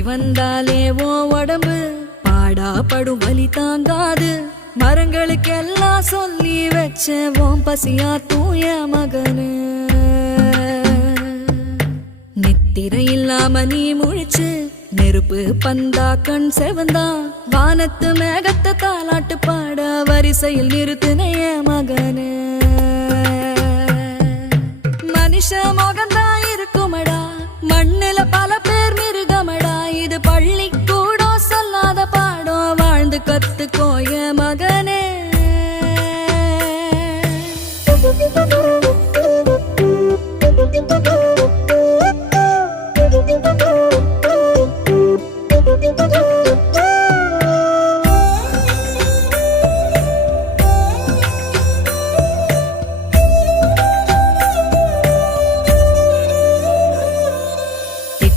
வந்தாலே ஓ உடம்பு பாடா படும் வலி தாங்காது. மரங்களுக்கெல்லாம் சொல்லி வச்ச ஓம் பசியா தூய மகனு. நித்திரை இல்லாம நீ முழிச்சு நெருப்பு பந்தா கண் செவந்தா வானத்து மேகத்தை தாலாட்டு பாட வரிசையில் நிறுத்தினைய மகனு. மனுஷ மகந்தா இருக்குமடா மண்ணுல பல பேர் மிருகமடா. இது பள்ளி கூட சொல்லாத பாடம் வாழ்ந்து கத்துக்கோய